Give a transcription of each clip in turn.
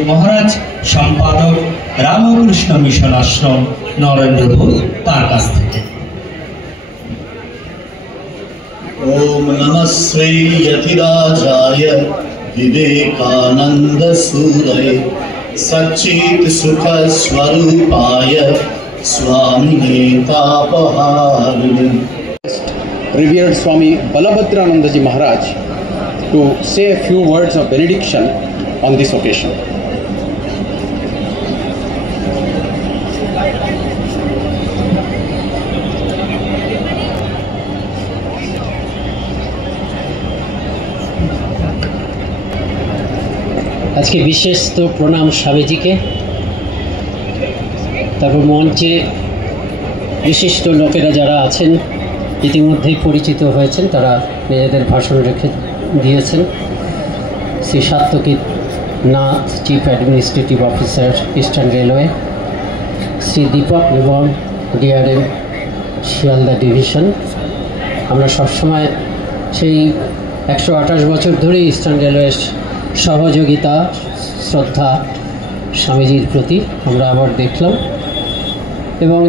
जी महाराज सम्पादक रामकृष्ण मिशन आश्रम नरेंद्रपुर तार काछ थेके। ओम नमः श्री यतिराजाय विवेकानंद सूरये सच्चित् सुख स्वरूपाय स्वामिने तापहारिणे। Revered Swami Balabhadrananda Ji Maharaj to say a few words of benediction on this occasion. आज के विशेष तो प्रणाम स्वामी जी के, तारपर मंचे विशिष्ट लोकेरा जारा आছেন ইতিমধ্যেই পরিচিত হয়েছেন, তারা নিজেদের ভাষণ রেখে দিয়েছেন। Shri Satyakit Nath, chief administrative officer eastern railway, Shri Dipak Nigam, DRM Sealdah division. আমরা সবসময় সেই 128 বছর ধরেই ইস্টার্ন রেলওয়ের সহযোগিতা, শ্রদ্ধা স্বামীজির প্রতি আমরা আবার দেখলাম। এবং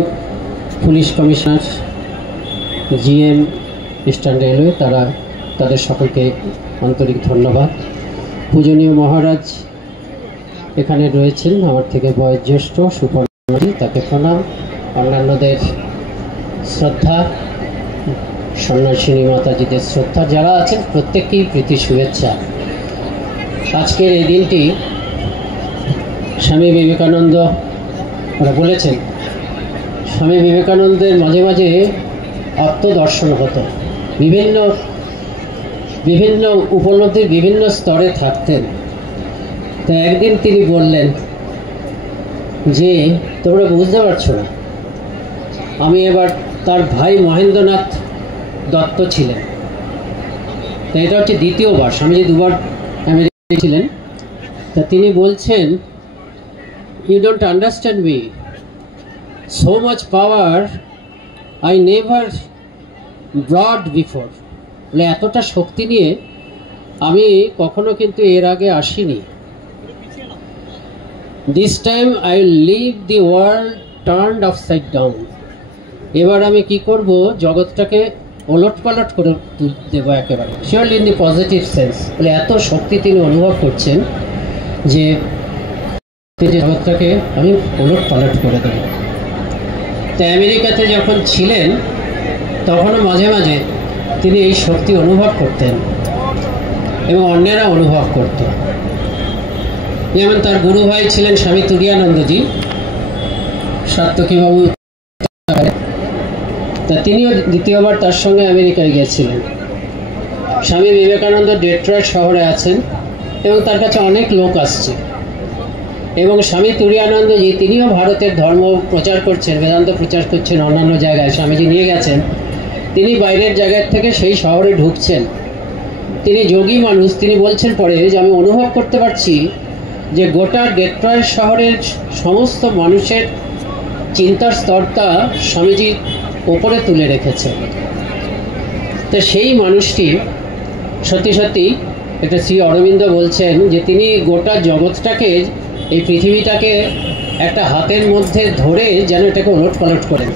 police commissioner, GM eastern railway, তারা তাদের সকলকে আন্তরিক ধন্যবাদ। পূজনীয় মহারাজ এখানে রয়েছেন, আমার থেকে বয়োজ্যেষ্ঠ সুপর্ণজি, তাকে প্রণাম। অন্যান্যদের শ্রদ্ধা, সন্ন্যাসিনী মাতাজিদের শ্রদ্ধা, যারা আছেন প্রত্যেককেই প্রীতি শুভেচ্ছা। আজকের এই দিনটি স্বামী বিবেকানন্দ ওরা বলেছেন, স্বামী বিবেকানন্দের মাঝে মাঝে আত্মদর্শন হতো, বিভিন্ন বিভিন্ন উপলব্ধির বিভিন্ন স্তরে থাকতেন। তো একদিন তিনি বললেন যে তোমরা বুঝতে পারছো না, আমি এবার, তার ভাই মহেন্দ্রনাথ দত্ত ছিলেন, তো এটা হচ্ছে দ্বিতীয়বার, স্বামীজি দুবার আমেরিকায় ছিলেন। তা তিনি বলছেন, you don't understand me, so much power I never brought before, বলে এতটা শক্তি নিয়ে আমি কখনো কিন্তু এর আগে আসিনি। This time I will leave the world turned upside down, এবার আমি কি করব, জগৎটাকে ওলটপালট করে দেব একেবারে, surely in the positive sense. বলে এত শক্তি তিনি অনুভব করছেন যে জগৎটাকে আমি ওলটপালট করে দেব। তো আমেরিকাতে যখন ছিলেন তখনও মাঝে মাঝে তিনি এই শক্তি অনুভব করতেন এবং অন্যেরা অনুভব করত। যেমন তার গুরু ভাই ছিলেন স্বামী তুরীয়ানন্দজি, সাত্যকীবাবু, তা তিনিও দ্বিতীয়বার তার সঙ্গে আমেরিকায় গিয়েছিলেন। স্বামী বিবেকানন্দ ডেট্রয়েট শহরে আছেন এবং তার কাছে অনেক লোক আসছে। এবং স্বামী তুরীয়ানন্দজি তিনিও ভারতের ধর্ম প্রচার করছেন, বেদান্ত প্রচার করছেন অন্যান্য জায়গায়, স্বামীজি নিয়ে গেছেন। তিনি বাইরের জায়গার থেকে সেই শহরে ঢুকছেন। তিনি যোগী মানুষ, তিনি বলছেন পরে যে আমি অনুভব করতে পারছি যে গোটা ডেট্রয়েট শহরের সমস্ত মানুষের চিন্তার স্তরটা স্বামীজি ওপরে তুলে রেখেছেন। তো সেই মানুষটি সত্যি সত্যি, এটা শ্রী অরবিন্দ বলছেন যে তিনি গোটা জগৎটাকে, এই পৃথিবীটাকে একটা হাতের মধ্যে ধরে যেন এটাকে ওলট পালট করেন।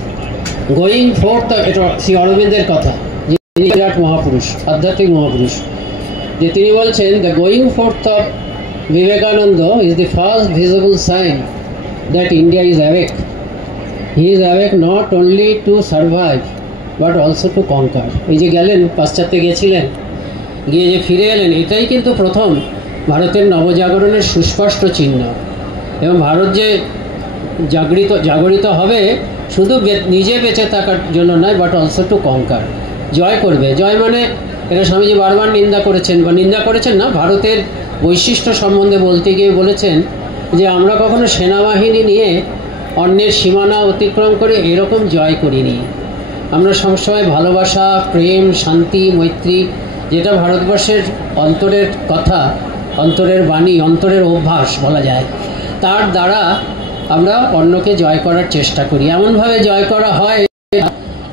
গোয়িং ফোর্থ, এটা শ্রী অরবিন্দের কথা, যে বিরাট মহাপুরুষ, আধ্যাত্মিক মহাপুরুষ, যে তিনি বলছেন the going forth of Vivekananda is the first visible sign that India is awake. He is awake not only to survive but also to conquer. এই যে গেলেন, পাশ্চাত্যে গিয়েছিলেন, গিয়ে যে ফিরে এলেন, এটাই কিন্তু প্রথম ভারতের নবজাগরণের সুস্পষ্ট চিহ্ন। এবং ভারত যে জাগরিত হবে শুধু নিজে বেঁচে থাকার জন্য নয়, বাট অলসো টু কনকার, জয় করবে। জয় মানে, এটা স্বামীজি বারবার নিন্দা করেছেন না, ভারতের বৈশিষ্ট্য সম্বন্ধে বলতে গিয়ে বলেছেন যে আমরা কখনো সেনাবাহিনী নিয়ে অন্যের সীমানা অতিক্রম করে এরকম জয় করিনি। আমরা সবসময় ভালোবাসা, প্রেম, শান্তি, মৈত্রী, যেটা ভারতবর্ষের অন্তরের কথা, অন্তরের বাণী, অন্তরের অভ্যাস বলা যায়, তার দ্বারা আমরা অন্যকে জয় করার চেষ্টা করি। এমনভাবে জয় করা হয়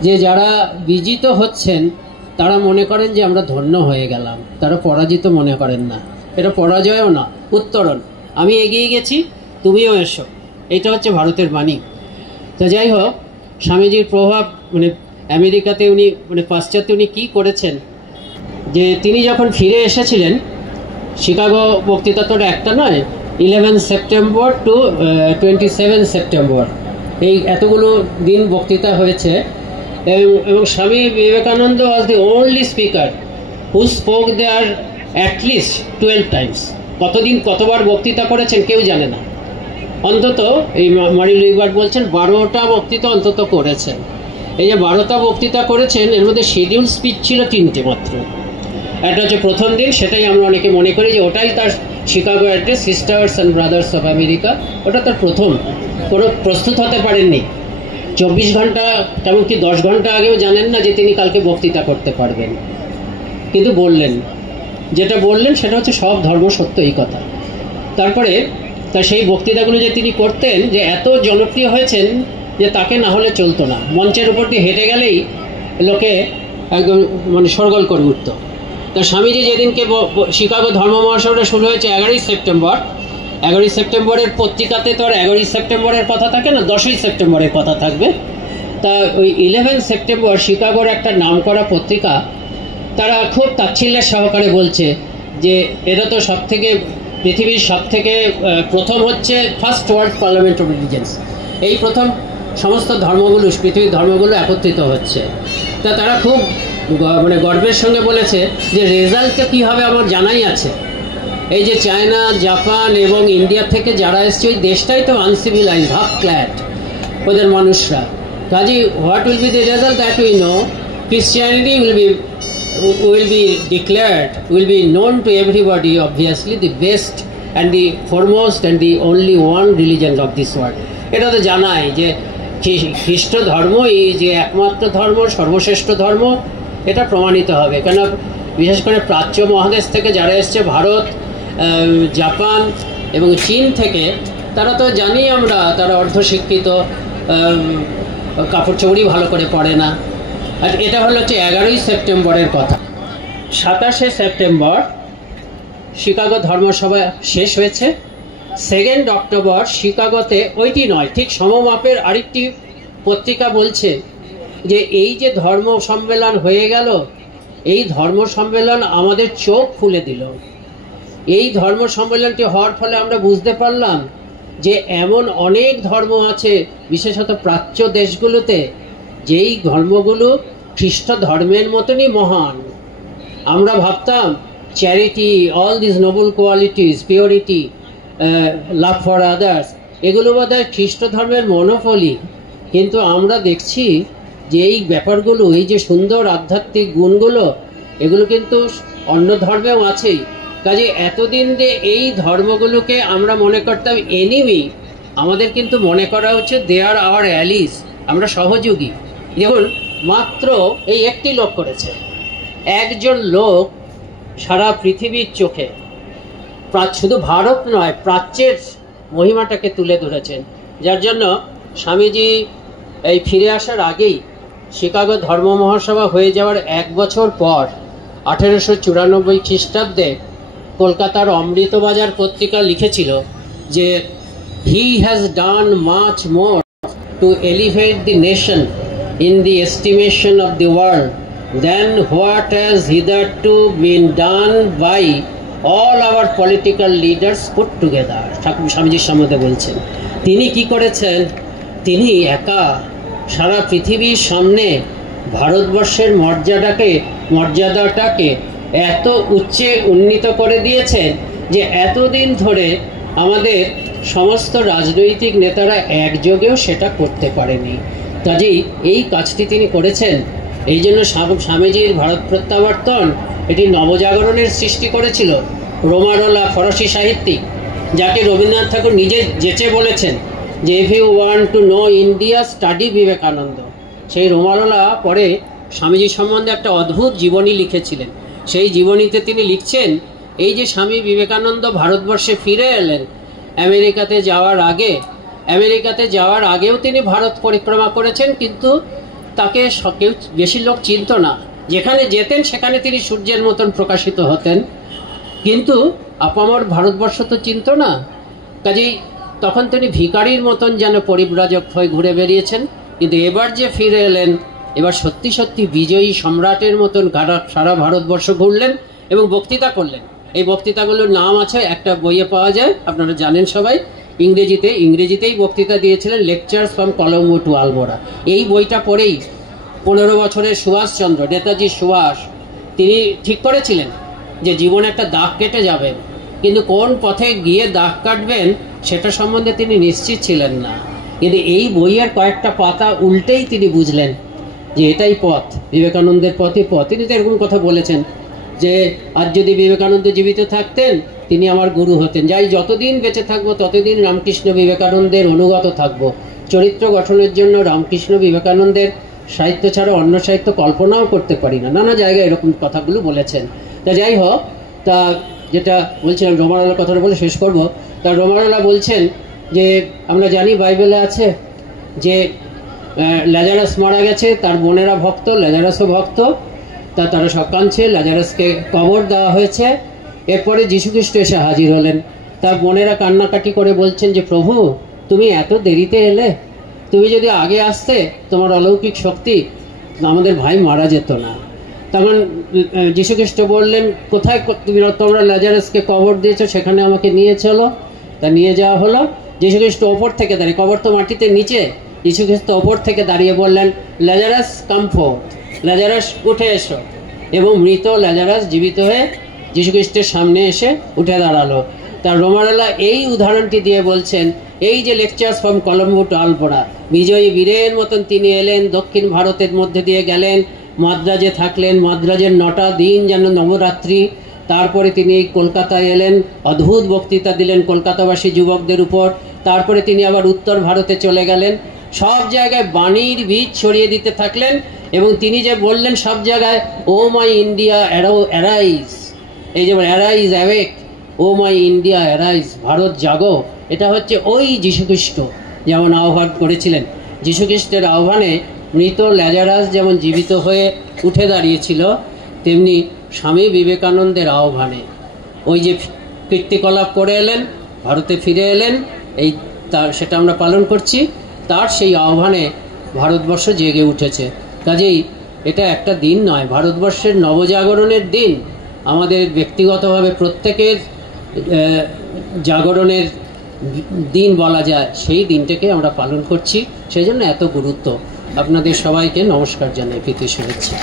যে যারা বিজিত হচ্ছেন তারা মনে করেন যে আমরা ধন্য হয়ে গেলাম, তারা পরাজিত মনে করেন না। এটা পরাজয়ও না, উত্তরণ। আমি এগিয়ে গেছি, তুমিও এসো। এটা হচ্ছে ভারতের বাণী। তো যাই হোক, স্বামীজির প্রভাব মানে আমেরিকাতে উনি মানে পাশ্চাত্যে উনি কী করেছেন, যে তিনি যখন ফিরে এসেছিলেন, শিকাগো বক্তৃতা তো একটা নয়, 11 সেপ্টেম্বর টু 27 সেপ্টেম্বর, এই এতগুলো দিন বক্তৃতা হয়েছে। এবং Swami Vivekananda was the only speaker who spoke there at least 12 times. কতবার বক্তৃতা করেছেন কেউ জানে না। অন্তত এই মারি লুইবার্ট বলছেন 12টা বক্তৃতা অন্তত করেছেন। এই যে 12টা বক্তৃতা করেছেন, এর মধ্যে শিডিউল স্পিচ ছিল 3টে মাত্র। একটা হচ্ছে প্রথম দিন, সেটাই আমরা অনেকে মনে করি যে ওটাই তার Chicago address, sisters and brothers of America. ওটা তার প্রথম, কোনো প্রস্তুত হতে পারেননি। 24 ঘন্টা এমনকি 10 ঘন্টা আগেও জানেন না যে তিনি কালকে বক্তৃতা করতে পারবেন, কিন্তু বললেন। যেটা বললেন সেটা হচ্ছে সব ধর্ম সত্য, এই কথা। তারপরে তার সেই বক্তৃতাগুলো যে তিনি করতেন, যে এত জনপ্রিয় হয়েছেন যে তাকে না হলে চলতো না। মঞ্চের উপর দিয়ে হেঁটে গেলেই লোকে একদম মানে সরগোল করে উঠত। তা স্বামীজি যেদিনকে শিকাগো ধর্ম মহাসভাটা শুরু হয়েছে 11ই সেপ্টেম্বর, 11ই সেপ্টেম্বরের পত্রিকাতে তো আর 11ই সেপ্টেম্বরের কথা থাকে না, 10ই সেপ্টেম্বরের কথা থাকবে। তা ওই 11 সেপ্টেম্বর শিকাগোর একটা নামকরা পত্রিকা, তারা খুব তাচ্ছিল্যের সহকারে বলছে যে এরা তো সব থেকে পৃথিবীর সব থেকে প্রথম হচ্ছে first world parliament of religions, এই প্রথম সমস্ত ধর্মগুলো, পৃথিবীর ধর্মগুলো একত্রিত হচ্ছে। তা তারা খুব মানে গর্বের সঙ্গে বলেছে যে রেজাল্টটা কী হবে আমার জানাই আছে। এই যে চায়না, জাপান এবং ইন্ডিয়া থেকে যারা এসছে, ওই দেশটাই তো আনসিভিলাইজ, হাফ ক্ল্যাড ওদের মানুষরা। কাজী what will be the result that we know, Christianity will be declared, will be known to everybody, obviously the best and the foremost and the only one religion of this world. এটা তো জানাই যে খ্রিস্ট ধর্মই যে একমাত্র ধর্ম, সর্বশ্রেষ্ঠ ধর্ম, এটা প্রমাণিত হবে। কেন বিশেষ করে প্রাচ্য মহাদেশ থেকে যারা এসছে, ভারত, জাপান এবং চীন থেকে, তারা তো জানি আমরা তারা অর্ধশিক্ষিত, কাপড় চোপড়ই ভালো করে পড়ে না। আর এটা হচ্ছে 11ই সেপ্টেম্বরের কথা। 27শে সেপ্টেম্বর শিকাগো ধর্মসভা শেষ হয়েছে। 2 অক্টোবর শিকাগোতে, ওইটি নয় ঠিক সমমাপের আরেকটি পত্রিকা বলছে যে এই যে ধর্ম সম্মেলন হয়ে গেল, এই ধর্ম সম্মেলন আমাদের চোখ খুলে দিল। এই ধর্ম সম্মেলনটি হওয়ার ফলে আমরা বুঝতে পারলাম যে এমন অনেক ধর্ম আছে, বিশেষত প্রাচ্য দেশগুলোতে, যেই ধর্মগুলো খ্রিস্ট ধর্মের মতনই মহান। আমরা ভাবতাম charity, all this Nobel qualities, purity, love for others, এগুলো বোধহয় খ্রিস্ট ধর্মের মনোপলি। কিন্তু আমরা দেখছি যে এই ব্যাপারগুলো, এই যে সুন্দর আধ্যাত্মিক গুণগুলো, এগুলো কিন্তু অন্য ধর্মেও আছেই। কাজে এতদিন যে এই ধর্মগুলোকে আমরা মনে করতাম এনিমি, আমাদের কিন্তু মনে করা হচ্ছে দে আর আওয়ার অ্যালিস, আমরা সহযোগী। দেখুন, মাত্র এই একটি লোক করেছে, একজন লোক সারা পৃথিবীর চোখে শুধু ভারত নয়, প্রাচ্যের মহিমাটাকে তুলে ধরেছেন। যার জন্য স্বামীজি এই ফিরে আসার আগেই, শিকাগো ধর্ম মহাসভা হয়ে যাওয়ার 1 বছর পর 1894 খ্রিস্টাব্দে কলকাতার অমৃতবাজার পত্রিকা লিখেছিল যে he has done much more to elevate the nation in the estimation of the world than what has hitherto been done by all our political leaders put together. স্বামীজির সম্বন্ধে বলছেন, তিনি কি করেছেন, তিনি একা সারা পৃথিবীর সামনে ভারতবর্ষের মর্যাদাটাকে এত উচ্চে উন্নীত করে দিয়েছেন যে এতদিন ধরে আমাদের সমস্ত রাজনৈতিক নেতারা একযোগেও সেটা করতে পারেনি। কাজেই এই কাজটি তিনি করেছেন। এই জন্য স্বামীজির ভারত প্রত্যাবর্তন এটি নবজাগরণের সৃষ্টি করেছিল। রোমারোলা ফরাসি সাহিত্যিক, যাকে রবীন্দ্রনাথ ঠাকুর নিজে যেচে বলেছেন যে if you want to know India study Vivekananda, সেই রোমারোলা পরে স্বামীজির সম্বন্ধে একটা অদ্ভুত জীবনী লিখেছিলেন। সেই জীবনীতে তিনি লিখছেন, এই যে স্বামী বিবেকানন্দ ভারতবর্ষে ফিরে এলেন আমেরিকাতে যাওয়ার আগেও তিনি ভারত পরিক্রমা করেছেন, কিন্তু তাকে কেউ বেশি লোক চিনত না। যেখানে যেতেন সেখানে তিনি সূর্যের মতন প্রকাশিত হতেন, কিন্তু আপামর ভারতবর্ষ তো চিনত না। কাজেই তখন তিনি ভিখারির মতন যেন পরিব্রাজক হয়ে ঘুরে বেরিয়েছেন, কিন্তু এবার যে ফিরে এলেন, এবার সত্যি সত্যি বিজয়ী সম্রাটের মতন সারা ভারতবর্ষ ঘুরলেন এবং বক্তৃতা করলেন। এই বক্তৃতাগুলোর নাম আছে, একটা বইয়ে পাওয়া যায়, আপনারা জানেন সবাই, ইংরেজিতেই বক্তৃতা দিয়েছিলেন, lectures from Colombo to Almora. এই বইটা পড়েই 15 বছরের সুভাষচন্দ্র, নেতাজি সুভাষ, তিনি ঠিক করেছিলেন যে জীবনে একটা দাগ কেটে যাবেন, কিন্তু কোন পথে গিয়ে দাগ কাটবেন সেটা সম্বন্ধে তিনি নিশ্চিত ছিলেন না। কিন্তু এই বইয়ের কয়েকটা পাতা উল্টেই তিনি বুঝলেন যে এটাই পথ, বিবেকানন্দের পথই পথ। তিনি তো এরকম কথা বলেছেন যে আজ যদি বিবেকানন্দ জীবিত থাকতেন তিনি আমার গুরু হতেন। যাই যতদিন বেঁচে থাকবো ততদিন রামকৃষ্ণ বিবেকানন্দের অনুগত থাকবো। চরিত্র গঠনের জন্য রামকৃষ্ণ বিবেকানন্দের সাহিত্য ছাড়া অন্য সাহিত্য কল্পনাও করতে পারি না। নানা জায়গায় এরকম কথাগুলো বলেছেন। তা যাই হোক, তা যেটা বলছিলাম, রোমারোলার কথাটা বলে শেষ করব। তা রোমারোলা বলছেন যে আমরা জানি বাইবেলে আছে যে ল্যাজারাস মারা গেছে, তার বোনেরা ভক্ত, ল্যাজারাসও ভক্ত, তারা সব কাঁদছে, ল্যাজারাসকে কবর দেওয়া হয়েছে। এরপরে যীশুখ্রিস্ট এসে হাজির হলেন। তার বোনেরা কান্নাকাটি করে বলছেন যে প্রভু তুমি এত দেরিতে এলে, তুমি যদি আগে আসতে তোমার অলৌকিক শক্তি আমাদের ভাই মারা যেত না। তখন যীশুখ্রিস্ট বললেন কোথায় তোমরা ল্যাজারাসকে কবর দিয়েছো, সেখানে আমাকে নিয়ে চলো। তা নিয়ে যাওয়া হলো। যীশুখ্রিস্ট ওপর থেকে দাঁড়িয়ে, কবর তো মাটিতে নিচে, যীশুখ্রিস্ট ওপর থেকে দাঁড়িয়ে বললেন ল্যাজারাস কাম ফোর্থ, ল্যাজারাস উঠে এসো। এবং মৃত ল্যাজারাস জীবিত হয়ে যীশুখ্রিস্টের সামনে এসে উঠে দাঁড়ালো। তার রোমারোলা এই উদাহরণটি দিয়ে বলছেন, এই যে lectures from Colombo to Almora, বিজয়ী বীরের মতন তিনি এলেন, দক্ষিণ ভারতের মধ্যে দিয়ে গেলেন, মাদ্রাজে থাকলেন, মাদ্রাজের 9টা দিন যেন নবরাত্রি। তারপরে তিনি কলকাতায় এলেন, অদ্ভুত বক্তৃতা দিলেন কলকাতাবাসী যুবকদের উপর। তারপরে তিনি আবার উত্তর ভারতে চলে গেলেন, সব জায়গায় বাণীর বীজ ছড়িয়ে দিতে থাকলেন। এবং তিনি যে বললেন সব জায়গায় ও মাই ইন্ডিয়া অ্যারাইজ, এই যেমন arise awake, O my India arise, Bharat জাগো, এটা হচ্ছে ওই যীশুখ্রিস্ট যেমন আহ্বান করেছিলেন। যীশুখ্রিস্টের আহ্বানে মৃত ল্যাজারাস যেমন জীবিত হয়ে উঠে দাঁড়িয়েছিল, তেমনি স্বামী বিবেকানন্দের আহ্বানে ওই যে কীর্তিকলাপ করে এলেন, ভারতে ফিরে এলেন, এই সেটা আমরা পালন করছি। তার সেই আহ্বানে ভারতবর্ষ জেগে উঠেছে। কাজেই এটা একটা দিন নয়, ভারতবর্ষের নবজাগরণের দিন। আমাদের ব্যক্তিগতভাবে প্রত্যেকের জাগরণের দিন বলা যায়, সেই দিনটাকে আমরা পালন করছি, সেই জন্য এত গুরুত্ব। আপনাদের সবাইকে নমস্কার জানাই, প্রীতি শুভেচ্ছা।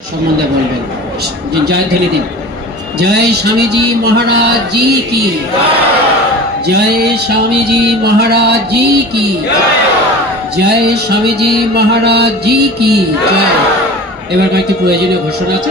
সম্বন্ধে বলবেন, জয়ধ্বনি দিন। জয় স্বামীজি মহারাজ জি কি, জয় স্বামীজি মহারাজ জি কি, জয় স্বামীজি মহারাজ জি কি জয়। এবার কয়েকটি প্রয়োজনীয় ঘোষণা আছে।